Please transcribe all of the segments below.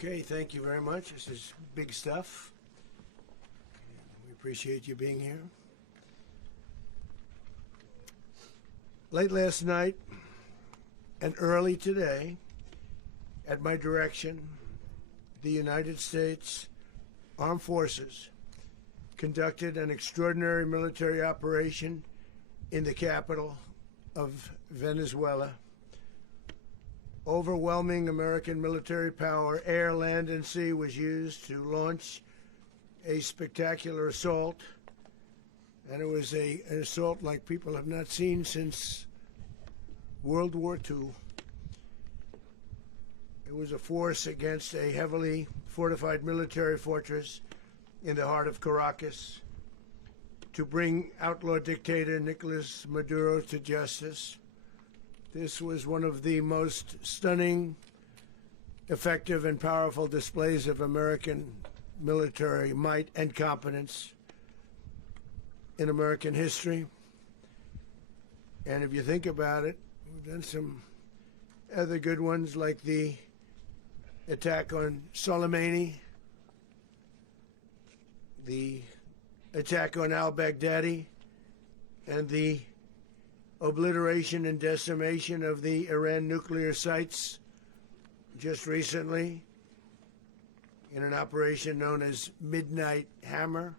Okay, thank you very much. This is big stuff. We appreciate you being here. Late last night and early today, at my direction, the United States Armed Forces conducted an extraordinary military operation in the capital of Venezuela. Overwhelming American military power, air, land, and sea, was used to launch a spectacular assault. And it was an assault like people have not seen since World War II. It was a force against a heavily fortified military fortress in the heart of Caracas to bring outlaw dictator Nicolas Maduro to justice. This was one of the most stunning, effective, and powerful displays of American military might and competence in American history. And if you think about it, we've done some other good ones, like the attack on Soleimani, the attack on al-Baghdadi, and the obliteration and decimation of the Iran nuclear sites just recently in an operation known as Midnight Hammer,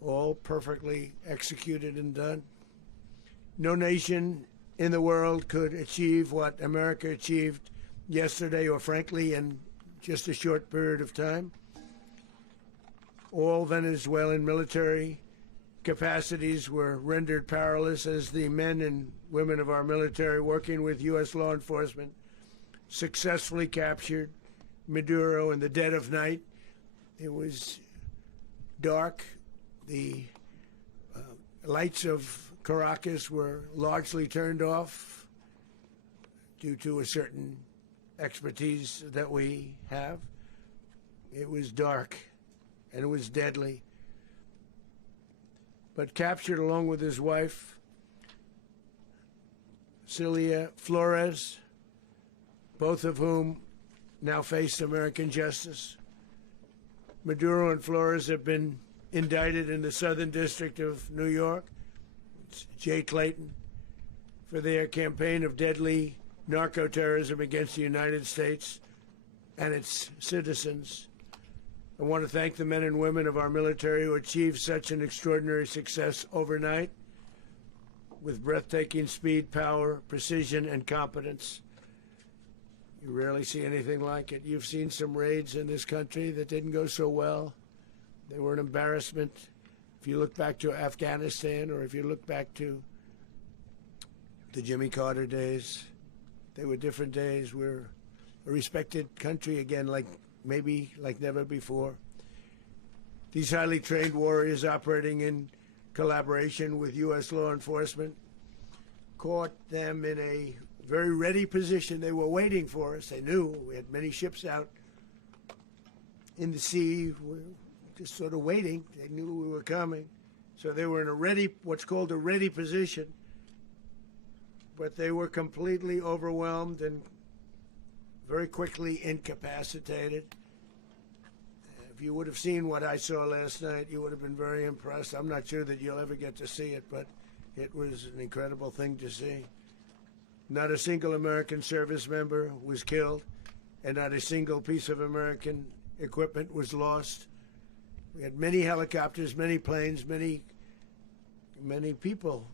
all perfectly executed and done. No nation in the world could achieve what America achieved yesterday, or frankly in just a short period of time. All Venezuelan military capacities were rendered powerless as the men and women of our military, working with U.S. law enforcement, successfully captured Maduro in the dead of night. It was dark. The lights of Caracas were largely turned off due to a certain expertise that we have. It was dark, and it was deadly. But captured along with his wife, Celia Flores, both of whom now face American justice. Maduro and Flores have been indicted in the Southern District of New York, it's Jay Clayton, for their campaign of deadly narco-terrorism against the United States and its citizens. I want to thank the men and women of our military who achieved such an extraordinary success overnight with breathtaking speed, power, precision, and competence. You rarely see anything like it. You've seen some raids in this country that didn't go so well. They were an embarrassment. If you look back to Afghanistan, or if you look back to the Jimmy Carter days, they were different days. We're a respected country again, maybe like never before. These highly trained warriors, operating in collaboration with U.S. law enforcement, caught them in a very ready position. They were waiting for us. They knew we had many ships out in the sea, just sort of waiting. They knew we were coming. So they were in what's called a ready position. But they were completely overwhelmed and very quickly incapacitated. If you would have seen what I saw last night, you would have been very impressed. I'm not sure that you'll ever get to see it, but it was an incredible thing to see. Not a single American service member was killed, and not a single piece of American equipment was lost. We had many helicopters, many planes, many people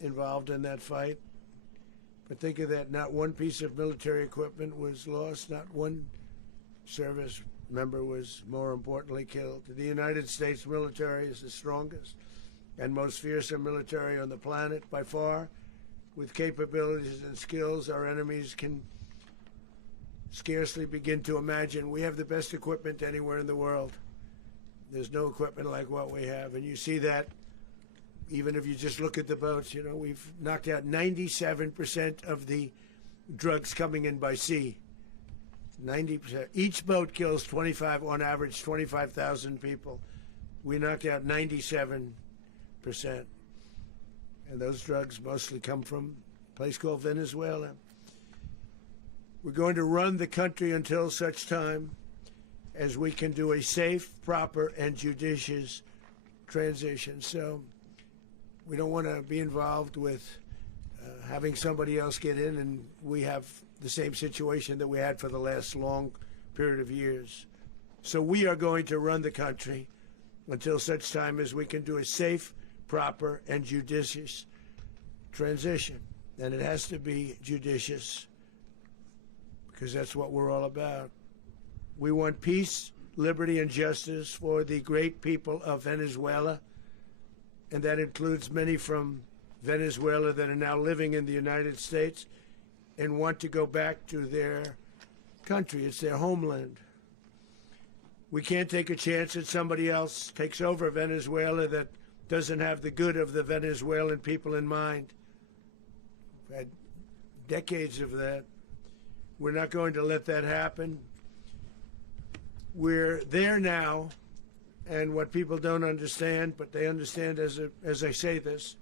involved in that fight. But think of that, not one piece of military equipment was lost, not one service member was, more importantly, killed. The United States military is the strongest and most fearsome military on the planet by far, with capabilities and skills our enemies can scarcely begin to imagine. We have the best equipment anywhere in the world. There's no equipment like what we have, and you see that even if you just look at the boats. You know, we've knocked out 97% of the drugs coming in by sea. 90%. Each boat kills on average 25,000 people. We knocked out 97%. And those drugs mostly come from a place called Venezuela. We're going to run the country until such time as we can do a safe, proper, and judicious transition. So we don't want to be involved with having somebody else get in and we have the same situation that we had for the last long period of years. So we are going to run the country until such time as we can do a safe, proper, and judicious transition. And it has to be judicious because that's what we're all about. We want peace, liberty, and justice for the great people of Venezuela, and that includes many from Venezuela that are now living in the United States and want to go back to their country. It's their homeland. We can't take a chance that somebody else takes over Venezuela that doesn't have the good of the Venezuelan people in mind. We've had decades of that. We're not going to let that happen. We're there now, and what people don't understand, but they understand as I say this,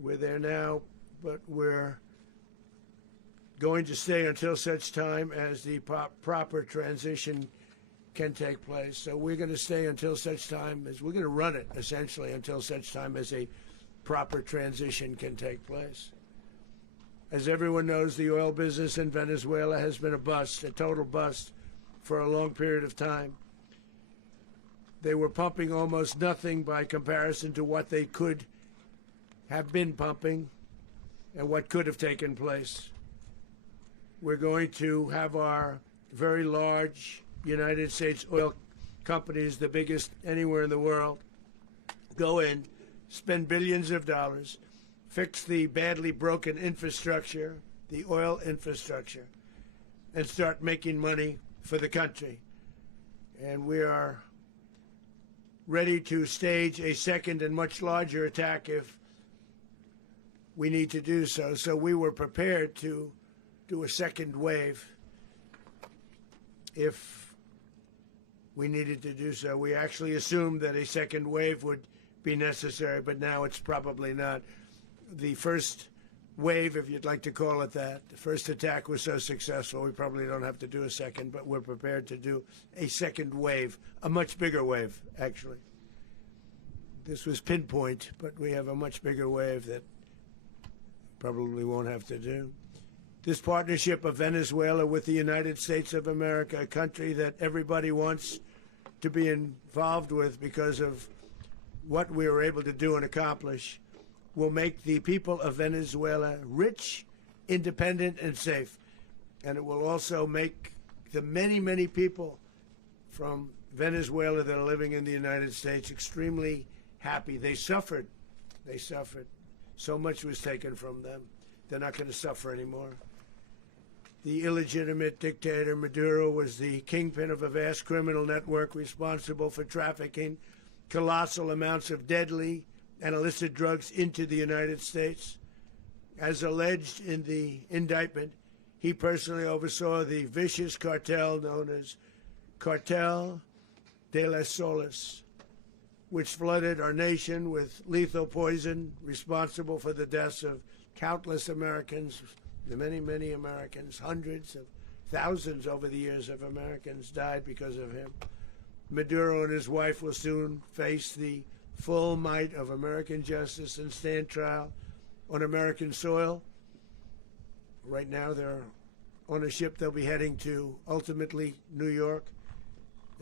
we're there now, but we're going to stay until such time as the proper transition can take place. So we're going to stay until such time as we're going to run it, essentially, until such time as a proper transition can take place. As everyone knows, the oil business in Venezuela has been a bust, a total bust, for a long period of time. They were pumping almost nothing by comparison to what they could have been pumping and what could have taken place. We're going to have our very large United States oil companies, the biggest anywhere in the world, go in, spend billions of dollars, fix the badly broken infrastructure, the oil infrastructure, and start making money for the country. And we are ready to stage a second and much larger attack if we need to do so. So we were prepared to do a second wave if we needed to do so. We actually assumed that a second wave would be necessary, but now it's probably not. The first wave, if you'd like to call it that, the first attack was so successful, we probably don't have to do a second, but we're prepared to do a second wave, a much bigger wave, actually. This was pinpoint, but we have a much bigger wave that probably won't have to do. This partnership of Venezuela with the United States of America, a country that everybody wants to be involved with because of what we were able to do and accomplish, will make the people of Venezuela rich, independent, and safe. And it will also make the many, many people from Venezuela that are living in the United States extremely happy. They suffered. They suffered. So much was taken from them. They're not going to suffer anymore. The illegitimate dictator Maduro was the kingpin of a vast criminal network responsible for trafficking colossal amounts of deadly and illicit drugs into the United States. As alleged in the indictment, he personally oversaw the vicious cartel known as Cartel de las Solas, which flooded our nation with lethal poison, responsible for the deaths of countless Americans, the many, many Americans. Hundreds of thousands over the years of Americans died because of him. Maduro and his wife will soon face the full might of American justice and stand trial on American soil. Right now they're on a ship. They'll be heading to ultimately New York,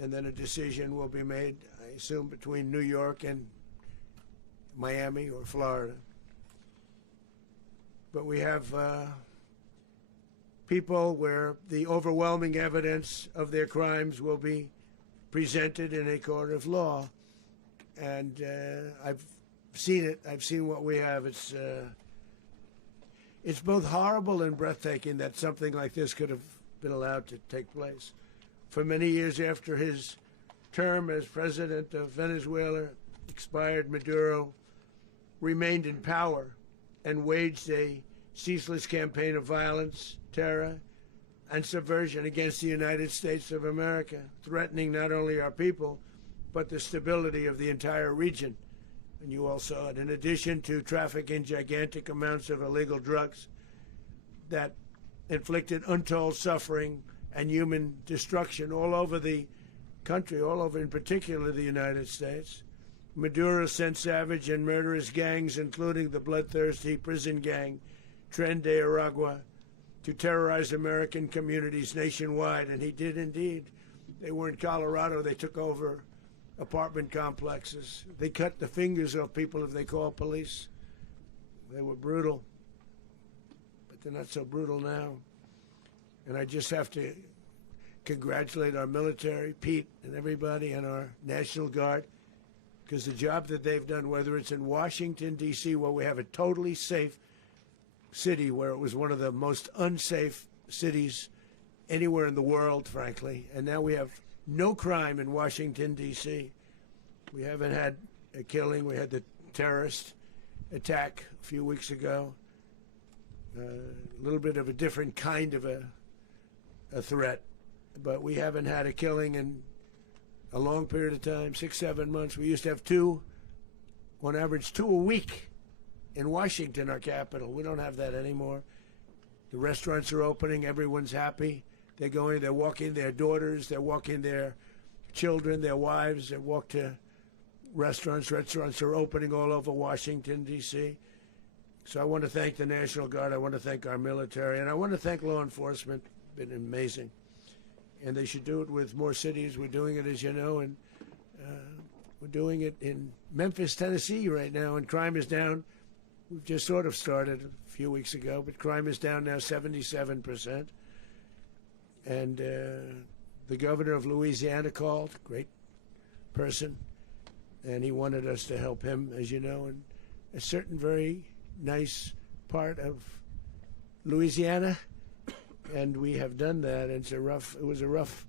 and then a decision will be made, I assume, between New York and Miami or Florida. But we have people where the overwhelming evidence of their crimes will be presented in a court of law. And I've seen it. I've seen what we have. It's both horrible and breathtaking that something like this could have been allowed to take place. For many years after his term as president of Venezuela expired, Maduro remained in power and waged a ceaseless campaign of violence, terror, and subversion against the United States of America, threatening not only our people, but the stability of the entire region. And you all saw it. In addition to trafficking gigantic amounts of illegal drugs that inflicted untold suffering and human destruction all over the country, all over, in particular, the United States. Maduro sent savage and murderous gangs, including the bloodthirsty prison gang Tren de Aragua, to terrorize American communities nationwide, and he did indeed. They were in Colorado. They took over apartment complexes. They cut the fingers off people if they called police. They were brutal, but they're not so brutal now. And I just have to congratulate our military, Pete and everybody, and our National Guard, because the job that they've done, whether it's in Washington, D.C., where we have a totally safe city, where it was one of the most unsafe cities anywhere in the world, frankly, and now we have no crime in Washington, D.C. We haven't had a killing. We had the terrorist attack a few weeks ago. A little bit of a different kind of a threat, but we haven't had a killing in a long period of time, 6-7 months. We used to have two, on average, 2 a week in Washington, our capital. We don't have that anymore. The restaurants are opening. Everyone's happy. They're going, they're walking their daughters, they're walking their children, their wives. They walk to restaurants. Restaurants are opening all over Washington, D.C. So I want to thank the National Guard. I want to thank our military. And I want to thank law enforcement. It's been amazing. And they should do it with more cities. We're doing it, as you know, and we're doing it in Memphis, Tennessee right now, and crime is down. We've just sort of started a few weeks ago, but crime is down now 77%. And the governor of Louisiana called, great person, and he wanted us to help him, as you know, in a certain very nice part of Louisiana, and we have done that. And it was a rough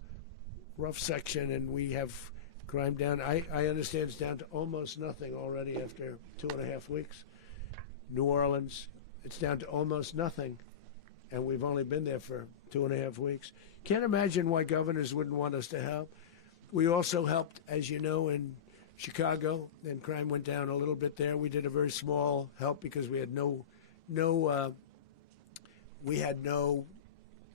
section, and we have crime down. I understand it's down to almost nothing already after 2.5 weeks. New Orleans, it's down to almost nothing, and we've only been there for 2.5 weeks. Can't imagine why governors wouldn't want us to help. We also helped, as you know, in Chicago, and crime went down a little bit there. We did a very small help because we had no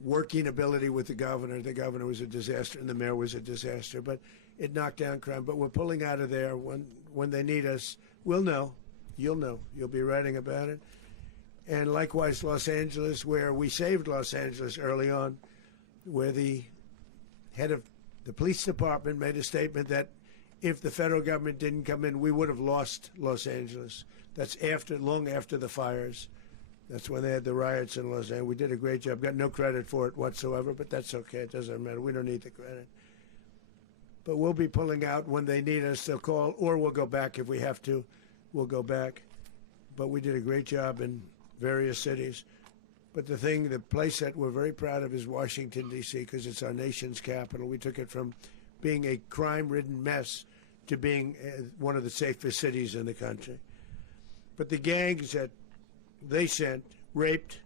working ability with the governor. The governor was a disaster, and the mayor was a disaster. But it knocked down crime. But we're pulling out of there. When they need us, we'll know. You'll know. You'll be writing about it. And likewise, Los Angeles, where we saved Los Angeles early on, where the head of the police department made a statement that if the federal government didn't come in, we would have lost Los Angeles. That's long after the fires. That's when they had the riots in Los Angeles. We did a great job. Got no credit for it whatsoever, but that's okay. It doesn't matter. We don't need the credit. But we'll be pulling out when they need us. They'll call, or we'll go back if we have to. We'll go back. But we did a great job in various cities. But the place that we're very proud of is Washington, D.C., because it's our nation's capital. We took it from being a crime-ridden mess to being one of the safest cities in the country. But the gangs that they sent raped,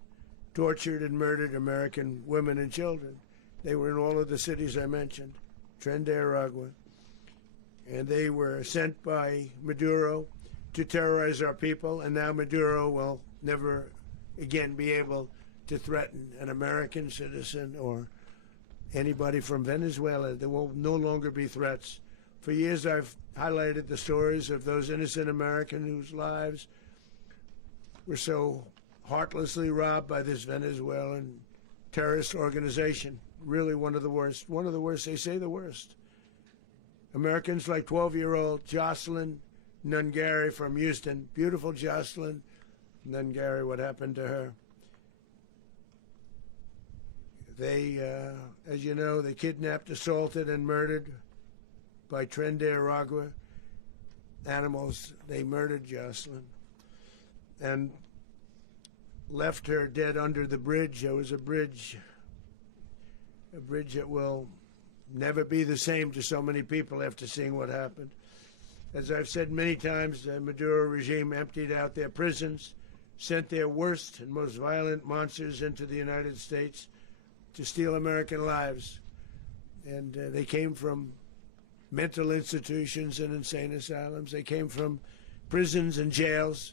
tortured, and murdered American women and children. They were in all of the cities I mentioned, Tren de Aragua. And they were sent by Maduro to terrorize our people, and now Maduro will never again be able to threaten an American citizen or anybody from Venezuela. There will no longer be threats. For years I've highlighted the stories of those innocent Americans whose lives were so heartlessly robbed by this Venezuelan terrorist organization. Really one of the worst. One of the worst, they say the worst. Americans like 12-year-old Jocelyn Nungari from Houston. Beautiful Jocelyn Nungari, what happened to her? They, as you know, they kidnapped, assaulted, and murdered by Tren de Aragua animals. They murdered Jocelyn and left her dead under the bridge. There was a bridge that will never be the same to so many people after seeing what happened. As I've said many times, the Maduro regime emptied out their prisons, sent their worst and most violent monsters into the United States to steal American lives. And they came from mental institutions and insane asylums. They came from prisons and jails.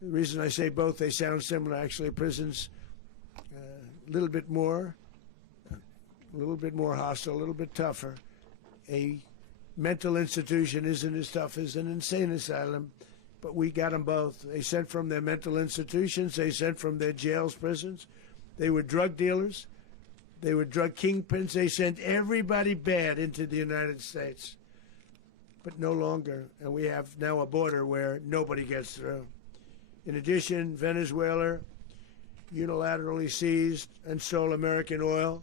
The reason I say both, they sound similar. Actually, prisons little bit more hostile, a little bit tougher. A mental institution isn't as tough as an insane asylum, but we got them both. They sent from their mental institutions. They sent from their jails, prisons. They were drug dealers. They were drug kingpins. They sent everybody bad into the United States, but no longer. And we have now a border where nobody gets through. In addition, Venezuela unilaterally seized and stole American oil,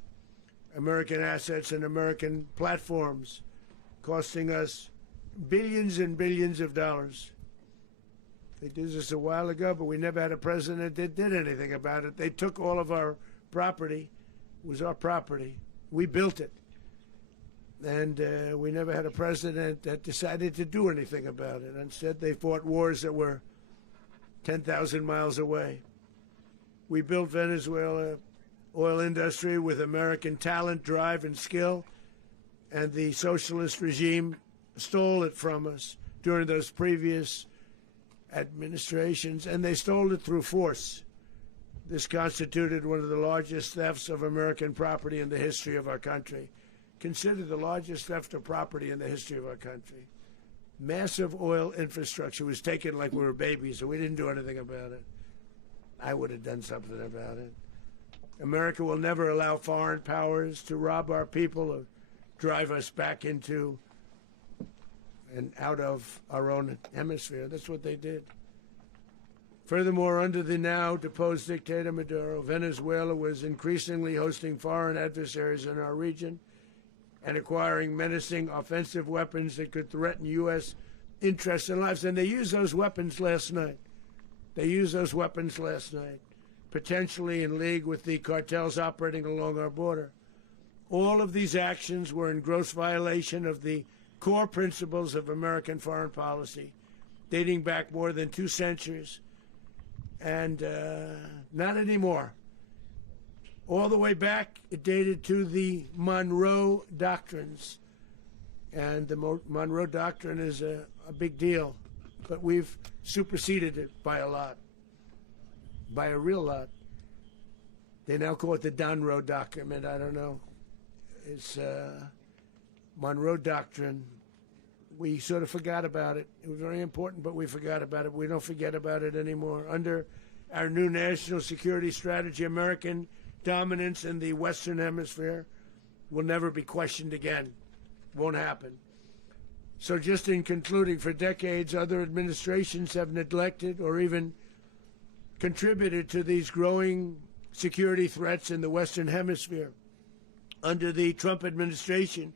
American assets, and American platforms, costing us billions and billions of dollars. They did this a while ago, but we never had a president that did anything about it. They took all of our property. It was our property. We built it. And we never had a president that decided to do anything about it. Instead, they fought wars that were 10,000 miles away. We built Venezuela oil industry with American talent, drive, and skill, and the socialist regime stole it from us during those previous administrations, and they stole it through force. This constituted one of the largest thefts of American property in the history of our country. Considered the largest theft of property in the history of our country. Massive oil infrastructure was taken like we were babies, and we didn't do anything about it. I would have done something about it. America will never allow foreign powers to rob our people or drive us back into and out of our own hemisphere. That's what they did. Furthermore, under the now deposed dictator Maduro, Venezuela was increasingly hosting foreign adversaries in our region and acquiring menacing offensive weapons that could threaten U.S. interests and lives. And they used those weapons last night. Potentially in league with the cartels operating along our border. All of these actions were in gross violation of the core principles of American foreign policy, dating back more than 2 centuries, and not anymore. All the way back, it dated to the Monroe Doctrines, and the Monroe Doctrine is a big deal, but we've superseded it by a lot, by a real lot. They now call it the Donroe Document. I don't know. It's Monroe Doctrine. We sort of forgot about it. It was very important, but we forgot about it. We don't forget about it anymore. Under our new national security strategy, American dominance in the Western Hemisphere will never be questioned again. Won't happen. So just in concluding, for decades, other administrations have neglected or even contributed to these growing security threats in the Western Hemisphere. Under the Trump administration,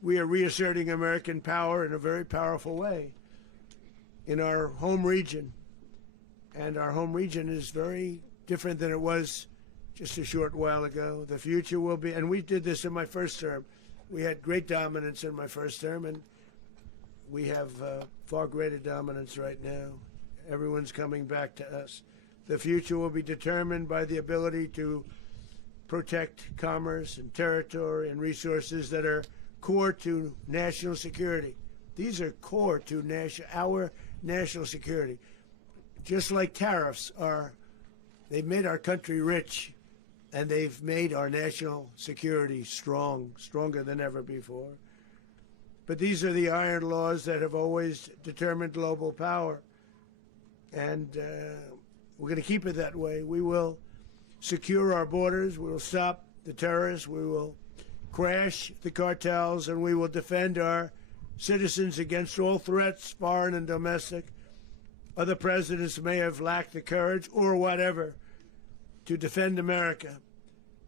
we are reasserting American power in a very powerful way in our home region. And our home region is very different than it was just a short while ago. The future will be, and we did this in my first term. We had great dominance in my first term, and we have far greater dominance right now. Everyone's coming back to us. The future will be determined by the ability to protect commerce and territory and resources that are core to national security. These are core to our national security. Just like tariffs are, they've made our country rich, and they've made our national security stronger than ever before. But these are the iron laws that have always determined global power, and we're going to keep it that way. We will secure our borders, we will stop the terrorists, we will crash the cartels, and we will defend our citizens against all threats, foreign and domestic. Other presidents may have lacked the courage or whatever to defend America,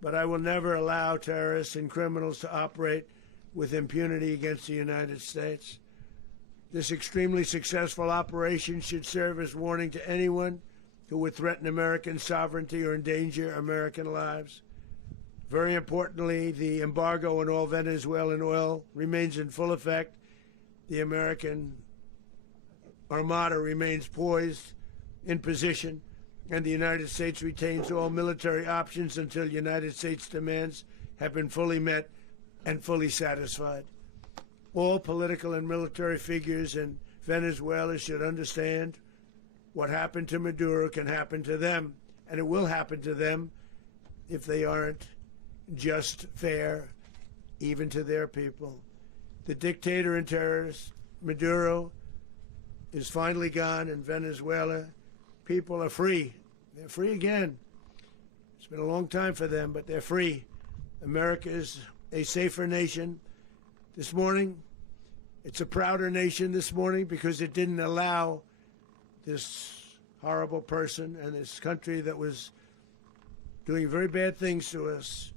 but I will never allow terrorists and criminals to operate with impunity against the United States. This extremely successful operation should serve as warning to anyone who would threaten American sovereignty or endanger American lives. Very importantly, the embargo on all Venezuelan oil remains in full effect. The American Armada remains poised in position, and the United States retains all military options until United States demands have been fully met and fully satisfied. All political and military figures in Venezuela should understand what happened to Maduro can happen to them, and it will happen to them if they aren't just, fair, even to their people. The dictator and terrorist, Maduro, is finally gone in Venezuela. People are free. They're free again. It's been a long time for them, but they're free. America is a safer nation this morning. It's a prouder nation this morning because it didn't allow this horrible person and this country that was doing very bad things to us.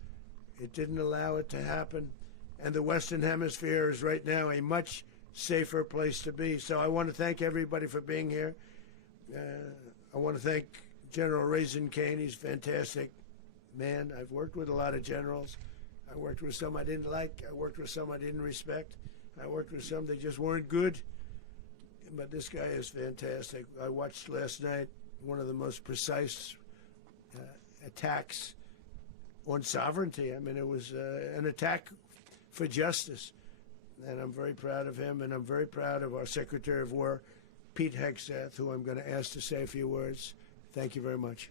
It didn't allow it to happen. And the Western Hemisphere is right now a much safer place to be. So I want to thank everybody for being here. I want to thank General Raisin Kane. He's a fantastic man. I've worked with a lot of generals. I worked with some I didn't like. I worked with some I didn't respect. I worked with some that just weren't good. But this guy is fantastic. I watched last night one of the most precise attacks on sovereignty. I mean, it was an attack for justice. And I'm very proud of him, and I'm very proud of our Secretary of War, Pete Hegseth, who I'm going to ask to say a few words. Thank you very much.